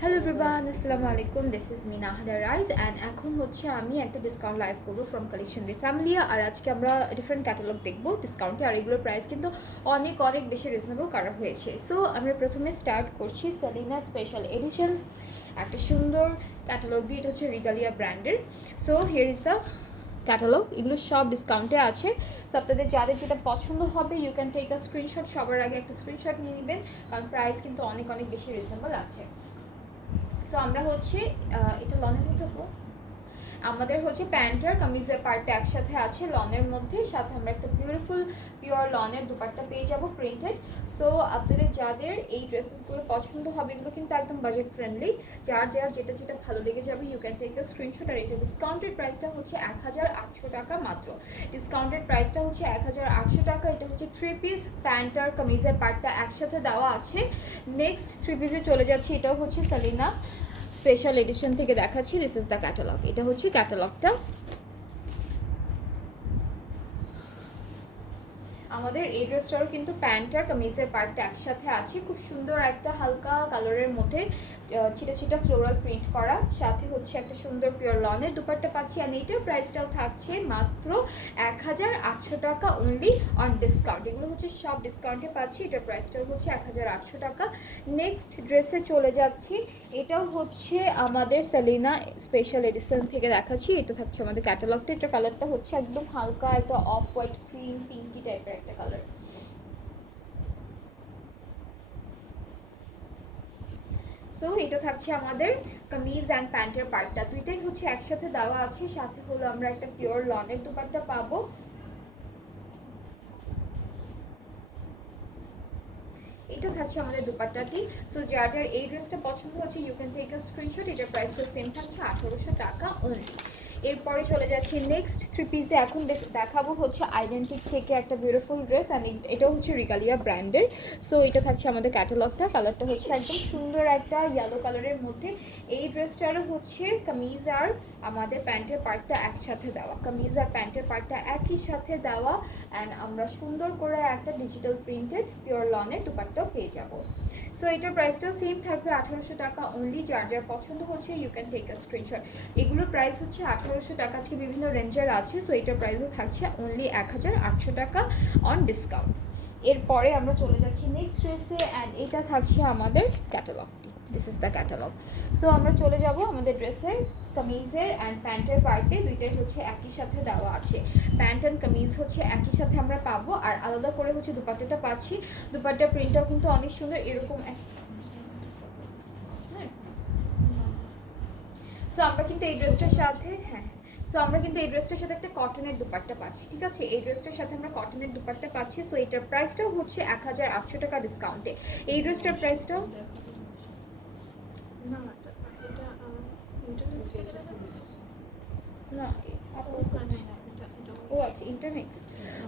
Hello everyone, আসসালামু আলাইকুম। This is Mina হাদারাইজ and এখন হচ্ছে আমি একটা ডিসকাউন্ট লাইভ করবো ফ্রম কালেকশন দি ফ্যামিলি। আর আজকে আমরা ডিফারেন্ট ক্যাটালগ দেখবো ডিসকাউন্টে, আর এগুলোর প্রাইস কিন্তু অনেক অনেক বেশি রিজনেবল করা হয়েছে। সো আমরা প্রথমে স্টার্ট করছি সেলিনা স্পেশাল এডিশন, একটা সুন্দর ক্যাটালগ দিয়ে। এটা হচ্ছে রিগালিয়া ব্র্যান্ডের। So here is the catalogue. এগুলো সব ডিসকাউন্টে আছে। সো আপনাদের যাদের যেটা পছন্দ হবে you can take a screenshot. সবার আগে একটা স্ক্রিনশট নিয়ে নেবেন, কারণ প্রাইস কিন্তু অনেক অনেক বেশি রিজনেবল আছে। সো আমরা হচ্ছে এটা লনের উঠাবো। আমাদের হচ্ছে প্যান্ট আর কামিজের পার্টটা একসাথে আছে লনের মধ্যে, সাথে আমরা একটা বিউটিফুল পিওর লনের দুপাট্টা পেয়ে যাব প্রিন্টেড। সো আপনাদের যাদের এই ড্রেসেসগুলো পছন্দ হবে, এগুলো কিন্তু একদম বাজেট ফ্রেন্ডলি। যার যার যেটা যেটা ভালো লেগে যাবে you can take a screenshot. আর এটা ডিসকাউন্টেড প্রাইসটা হচ্ছে 1800 টাকা মাত্র। ডিসকাউন্টেড প্রাইসটা হচ্ছে 1800 টাকা। এটা হচ্ছে 3 পিস প্যান্ট আর কামিজের পার্টটা একসাথে দেওয়া আছে। নেক্সট 3 পিসে চলে যাচ্ছি। এটাও হচ্ছে সেলিনা স্পেশাল এডিশন থেকে দেখাচ্ছি। This is the catalogue. এটা হচ্ছে ক্যাটালগটা। আমাদের এই ড্রেসটারও কিন্তু প্যান্ট আর কামিজের পার্টটা একসাথে আছে। খুব সুন্দর একটা হালকা কালারের মধ্যে ছিটা ছিটা ফ্লোরাল প্রিন্ট করা, সাথে হচ্ছে একটা সুন্দর পিওর লনের দুপাট্টা পাচ্ছি। আর এইটার প্রাইসটাও থাকছে মাত্র 1800 টাকা অনলি অন ডিসকাউন্ট। এগুলো হচ্ছে সব ডিসকাউন্টে পাচ্ছি। এটার প্রাইসটাও হচ্ছে 1800 টাকা। নেক্সট ড্রেসে চলে যাচ্ছি। এটাও হচ্ছে আমাদের সেলিনা স্পেশাল এডিশন থেকে দেখাচ্ছি। এটা থাকছে আমাদের ক্যাটালগটা। এটার কালারটা হচ্ছে একদম হালকা একটা অফ হোয়াইট ক্রিম পিঙ্কি টাইপের একটা কালার। সো এটা থাকছে আমাদের কামিজ অ্যান্ড প্যান্টের পার্টটা, দুইটাই হচ্ছে একসাথে দেওয়া আছে। সাথে হলো আমরা একটা পিওর লনের দুপাট্টা পাবো। এটা থাকছে আমাদের দুপাট্টাটি। সো যার যার এই ড্রেসটা পছন্দ হচ্ছে you can take a screenshot. এটার প্রাইসটা সেম থাকছে 1800 টাকা অনলি। এরপরে চলে যাচ্ছি নেক্সট 3 পিসে। এখন দেখাবো হচ্ছে আইডেন্টিক থেকে একটা বিউটিফুল ড্রেস, অ্যান্ড এটা হচ্ছে রিগালিয়া ব্র্যান্ডের। সো এটা থাকছে আমাদের ক্যাটালগটা। কালারটা হচ্ছে একদম সুন্দর একটা ইয়েলো কালারের মধ্যে। এই ড্রেসটারও হচ্ছে কামিজ আর আমাদের প্যান্টের পার্টটা একসাথে দেওয়া, কামিজ আর প্যান্টের পার্টটা একই সাথে দেওয়া। অ্যান্ড আমরা সুন্দর করে একটা ডিজিটাল প্রিন্টেড পিওর লনের দুপাট্টাও পেয়ে যাব। সো এটার প্রাইসটাও সেম থাকবে 1800 টাকা অনলি। যার যার পছন্দ হচ্ছে you can take a screenshot. এগুলোর প্রাইস হচ্ছে 1800 টাকা। আজকে বিভিন্ন রেঞ্জের আছে। সো এটার প্রাইসও থাকছে অনলি 1800 টাকা অন ডিসকাউন্ট। এরপরে আমরা চলে যাচ্ছি নেক্সট ড্রেসে, অ্যান্ড এটা থাকছে আমাদের ক্যাটালগটি। This is the catalogue. So আমরা চলে যাব আমাদের ড্রেসের কামিজের অ্যান্ড প্যান্টের পার্টে। দুইটাই হচ্ছে একই সাথে দেওয়া আছে। প্যান্ট অ্যান্ড কামিজ হচ্ছে একই সাথে আমরা পাবো, আর আলাদা করে হচ্ছে দুপাট্টাটা পাচ্ছি। দুপাট্টার প্রিন্টটাও কিন্তু অনেক সুন্দর, এরকম সো আমরা কিন্তু এই ড্রেসটার সাথে সো আমরা কিন্তু এই ড্রেসটার সাথে একটা কটনের দুপাট্টা পাচ্ছি। ঠিক আছে, এই ড্রেসটার সাথে আমরা কটনের দুপাট্টা পাচ্ছি। সো এটার প্রাইসটাও হচ্ছে 1800 টাকা ডিসকাউন্টে। এই ড্রেসটার প্রাইসটাও না ও আচ্ছা ইন্টারমিক্স।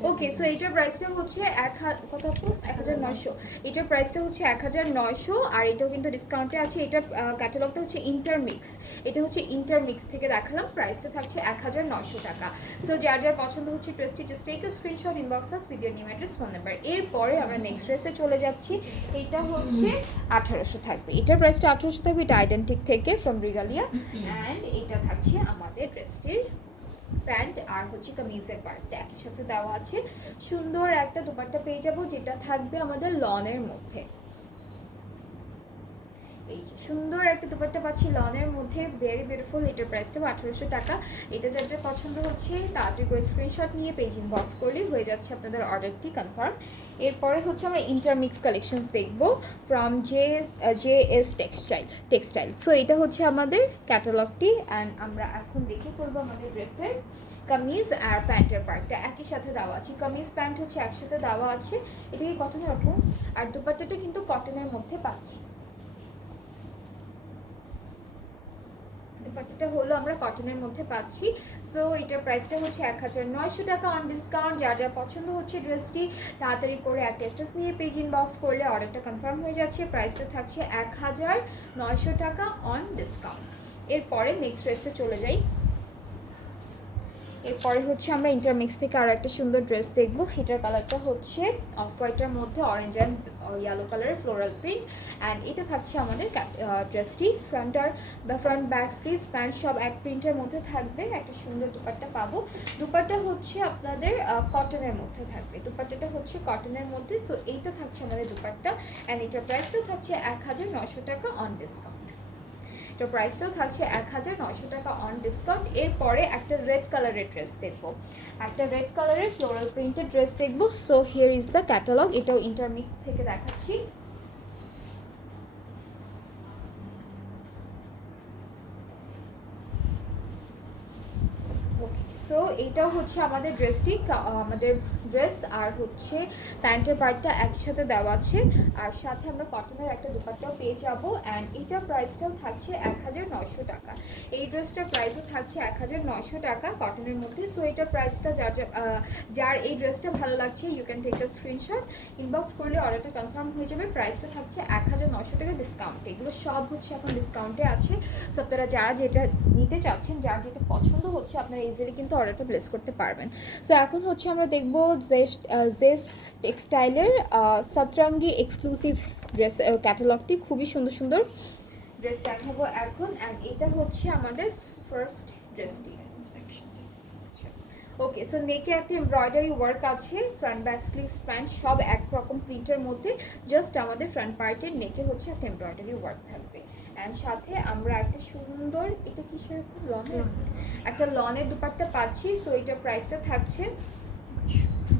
ওকে, সো এইটার প্রাইসটা হচ্ছে কত আপু 1900। এটার প্রাইসটা হচ্ছে 1900, আর এটাও কিন্তু ডিসকাউন্টে আছে। এটার ক্যাটালগটা হচ্ছে ইন্টারমিক্স। এটা হচ্ছে ইন্টারমিক্স থেকে দেখালাম। প্রাইসটা থাকছে 1900 টাকা। সো যার যার পছন্দ হচ্ছে ড্রেসটি just take a screenshot, inbox us with your name address phone number. এরপরে আমরা নেক্সট ড্রেসে চলে যাচ্ছি। এটা হচ্ছে 1800 থাকবে। এটার প্রাইসটা 1800 থাকবে। এটা আইডেন্টিক থেকে ফ্রম রিগালিয়া। অ্যান্ড এটা থাকছে আমাদের ড্রেসটির প্যান্ট আর হচ্ছে কামিজের পার্টটা একই সাথে দেওয়া আছে। সুন্দর একটা দুপাট্টা পেয়ে যাব, যেটা থাকবে আমাদের লনের মধ্যে। এই যে সুন্দর একটা দুপাট্টা পাচ্ছি লনের মধ্যে, ভেরি বিউটিফুল। এটার প্রাইসটাও 1800 টাকা। এটা যার যার পছন্দ হচ্ছে তাড়াতাড়ি করে স্ক্রিনশট নিয়ে পেজ ইনবক্স করলেই হয়ে যাচ্ছে আপনাদের অর্ডারটি কনফার্ম। এরপরে হচ্ছে আমরা ইন্টারমিক্স কালেকশনস দেখবো from J S textile. So এটা হচ্ছে আমাদের ক্যাটালগটি। অ্যান্ড আমরা এখন দেখে করবো আমাদের ড্রেসের কামিজ আর প্যান্টের পার্টটা একই সাথে দেওয়া আছে। কামিজ প্যান্ট হচ্ছে একসাথে দেওয়া আছে। এটা কি কটনের আপু? আর দুপাট্টাটা কিন্তু কটনের মধ্যে পাচ্ছি। দুপাট্টাটা হলো আমরা কটনের মধ্যে পাচ্ছি। সো এটার প্রাইসটা হচ্ছে 1900 টাকা অন ডিসকাউন্ট। যার যার পছন্দ হচ্ছে ড্রেসটি তাড়াতাড়ি করে একটা এসএস নিয়ে পেজ ইনবক্স করলে অর্ডারটা কনফার্ম হয়ে যাচ্ছে। প্রাইসটা থাকছে 1900 টাকা অন ডিসকাউন্ট। এরপরে নেক্সট ড্রেসে চলে যাই। এরপরে হচ্ছে আমরা ইন্টারমিক্স থেকে আরও একটা সুন্দর ড্রেস দেখবো। এটার কালারটা হচ্ছে অফ হোয়াইটের মধ্যে অরেঞ্জ অ্যান্ড ইয়েলো কালারের ফ্লোরাল প্রিন্ট। অ্যান্ড এটা থাকছে আমাদের ড্রেসটি ফ্রন্ট ব্যাক স্লিভস প্যান্ট সব এক প্রিন্টের মধ্যে থাকবে। একটা সুন্দর দুপাট্টা পাবো। দুপাট্টা হচ্ছে আপনাদের কটনের মধ্যে থাকবে। দুপাট্টাটা হচ্ছে কটনের মধ্যে। সো এইটা থাকছে আমাদের দুপাট্টা। অ্যান্ড এটার প্রাইসটা থাকছে 1900 টাকা অন ডিসকাউন্ট। তো প্রাইসটাও থাকছে 1900 টাকা অন ডিসকাউন্ট। এরপরে একটা রেড কালারের ড্রেস দেখবো। একটা রেড কালারের ফ্লোরাল প্রিন্টেড ড্রেস দেখবো। So here is the catalogue. এটাও ইন্টারমিক্স থেকে দেখাচ্ছি। সো এইটাও হচ্ছে আমাদের ড্রেসটি, আমাদের ড্রেস আর হচ্ছে প্যান্টের পার্টটা একই সাথে দেওয়া আছে। আর সাথে আমরা কটনের একটা দুপাট্টাও পেয়ে যাবো। অ্যান্ড এটার প্রাইসটাও থাকছে 1900 টাকা। এই ড্রেসটার প্রাইসও থাকছে 1900 টাকা কটনের মধ্যে। সো এটার প্রাইসটা যার এই ড্রেসটা ভালো লাগছে you can take a screenshot, inbox করলে অর্ডারটা কনফার্ম হয়ে যাবে। প্রাইসটা থাকছে 1900 টাকা ডিসকাউন্ট। এগুলো সব হচ্ছে এখন ডিসকাউন্টে আছে। সো আপনারা যারা যেটা নিতে চাচ্ছেন, যার যেটা পছন্দ হচ্ছে, আপনারা ইজিলি কিন্তু অর্ডারটা প্লেস করতে পারবেন। সো এখন হচ্ছে আমরা দেখবো জেস টেক্সটাইলের সতরঙ্গি এক্সক্লুসিভ ড্রেস ক্যাটালগটি। খুবই সুন্দর সুন্দর ড্রেস দেখাবো এখন। অ্যান্ড এটা হচ্ছে আমাদের ফার্স্ট ড্রেসটি। ওকে, সো নেকে একটা এমব্রয়ডারি ওয়ার্ক আছে। ফ্রন্ট ব্যাক স্লিভস প্যান্ট সব একরকম প্রিন্টের মধ্যে। জাস্ট আমাদের ফ্রন্ট পার্টের নেকে হচ্ছে একটা এমব্রয়ডারি ওয়ার্ক থাকবে। অ্যান্ড সাথে আমরা একটা সুন্দর, এটা কিসের লনের, একটা লনের দুপাট্টা পাচ্ছি। সো এটার প্রাইসটা থাকছে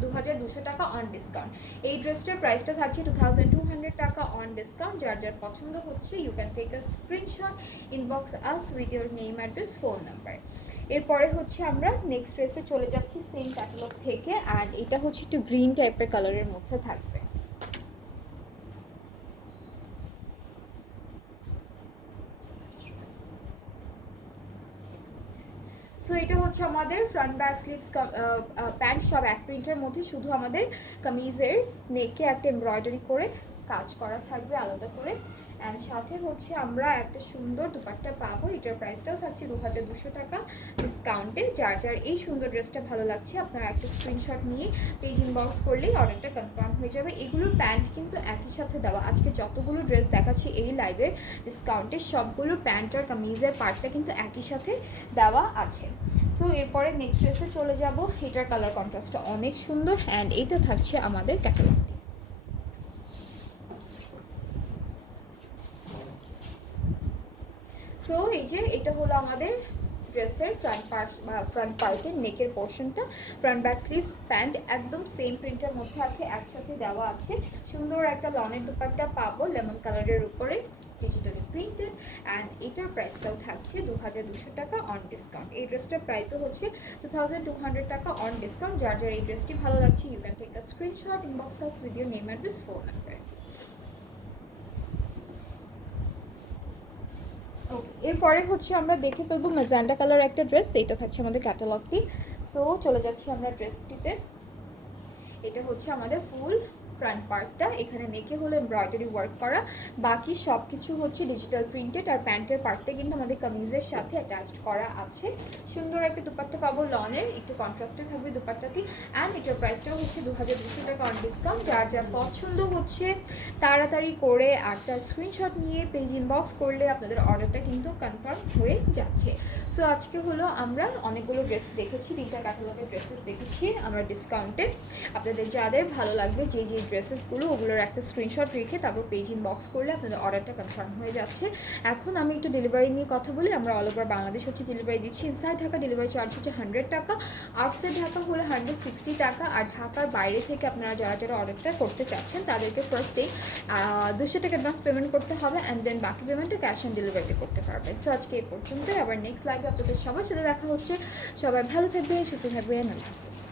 2200 টাকা অন ডিসকাউন্ট। এই ড্রেসটার প্রাইসটা থাকছে 2200 টাকা অন ডিসকাউন্ট। যার যার পছন্দ হচ্ছে you can take a screenshot, inbox us with your name, address, phone number. এরপরে হচ্ছে আমরা নেক্সট ড্রেসে চলে যাচ্ছি সেম ক্যাটালগ থেকে। অ্যান্ড এটা হচ্ছে একটু গ্রিন টাইপের কালারের মধ্যে থাকবে। সো এটা হচ্ছে আমাদের ফ্রন্ট ব্যাক স্লিভস প্যান্ট সব এক প্রিন্টের মধ্যে। শুধু আমাদের কামিজের নেকে একটা এমব্রয়ডারি করে কাজ করা থাকবে আলাদা করে। অ্যান্ড সাথে হচ্ছে আমরা একটা সুন্দর দুপাট্টা পাবো। এটার প্রাইসটাও থাকছে 2200 টাকা ডিসকাউন্টে। যার যার এই সুন্দর ড্রেসটা ভালো লাগছে আপনারা একটা স্ক্রিনশট নিয়ে পেজ ইনবক্স করলেই অর্ডারটা কনফার্ম হয়ে যাবে। এগুলোর প্যান্ট কিন্তু একই সাথে দেওয়া। আজকে যতগুলো ড্রেস দেখাচ্ছি এই লাইভের ডিসকাউন্টে, সবগুলো প্যান্ট আর কামিজের পার্টটা কিন্তু একই সাথে দেওয়া আছে। সো এরপরে নেক্সট ড্রেসে চলে যাব। এটার কালার কন্ট্রাস্টটা অনেক সুন্দর। অ্যান্ড এইটা থাকছে আমাদের ক্যাটালগটি। সো এই যে এটা হলো আমাদের ড্রেসের ফ্রন্ট পার্টের নেকের পোর্শনটা। ফ্রন্ট ব্যাক স্লিভস প্যান্ট একদম সেম প্রিন্টের মধ্যে আছে, একসাথে দেওয়া আছে। সুন্দর একটা লনের দুপাট্টা পাবো লেমন কালারের উপরে, ডিজিটালি প্রিন্টেড। অ্যান্ড এটার প্রাইসটাও থাকছে 2200 টাকা অন ডিসকাউন্ট। এই ড্রেসটার প্রাইসও হচ্ছে 2200 টাকা অন ডিসকাউন্ট। যার যার এই ড্রেসটি ভালো লাগছে you can take a screenshot, inbox us with your name, address, phone number. এরপরে হচ্ছে আমরা দেখে ফেলবো ম্যাজেন্টা কালার একটা ড্রেস। এটা থাকছে আমাদের ক্যাটালগটি। সো চলে যাচ্ছি আমরা ড্রেসটিতে। এটা হচ্ছে আমাদের ফুল ফ্রন্ট পার্টটা। এখানে নেকে হলো এমব্রয়ডারি ওয়ার্ক করা, বাকি সব কিছু হচ্ছে ডিজিটাল প্রিন্টেড। আর প্যান্টের পার্টটা কিন্তু আমাদের কামিজের সাথে অ্যাটাচড করা আছে। সুন্দর একটা দুপাট্টা পাবো লনের, একটু কন্ট্রাস্টে থাকবে দুপাট্টাটি। অ্যান্ড এটার প্রাইসটাও হচ্ছে 2200 টাকা অন ডিসকাউন্ট। যার যার পছন্দ হচ্ছে তাড়াতাড়ি করে একটা স্ক্রিনশট নিয়ে পেজ ইনবক্স করলে আপনাদের অর্ডারটা কিন্তু কনফার্ম হয়ে যাচ্ছে। সো আজকে হলো আমরা অনেকগুলো ড্রেস দেখেছি, 3টা ক্যাটালগের ড্রেসেস দেখেছি আমরা ডিসকাউন্টে। আপনাদের যাদের ভালো লাগবে যে যে ড্রেসেসগুলো, ওগুলোর একটা স্ক্রিনশট রেখে তারপর পেজ ইনবক্স করলে আপনাদের অর্ডারটা কনফার্ম হয়ে যাচ্ছে। এখন আমি একটু ডেলিভারি নিয়ে কথা বলি। আমরা অল ওভার বাংলাদেশ হচ্ছে ডেলিভারি দিচ্ছি। ইনসাইড ঢাকা ডেলিভারি চার্জ হচ্ছে 100 টাকা, আউটসাইড ঢাকা হলে 160 টাকা। আর ঢাকার বাইরে থেকে আপনারা যারা যারা অর্ডারটা করতে চাচ্ছেন তাদেরকে ফার্স্টে 200 টাকা অ্যাডভান্স পেমেন্ট করতে হবে। অ্যান্ড দেন বাকি পেমেন্টটা ক্যাশ অন ডেলিভারিতে করতে পারবেন। সো আজকে এই পর্যন্তই। আবার নেক্সট লাইভে আপনাদের সবার সাথে দেখা হচ্ছে। সবাই ভালো থাকবে, সুস্থ থাকবেন। আল্লাহ হাফেজ।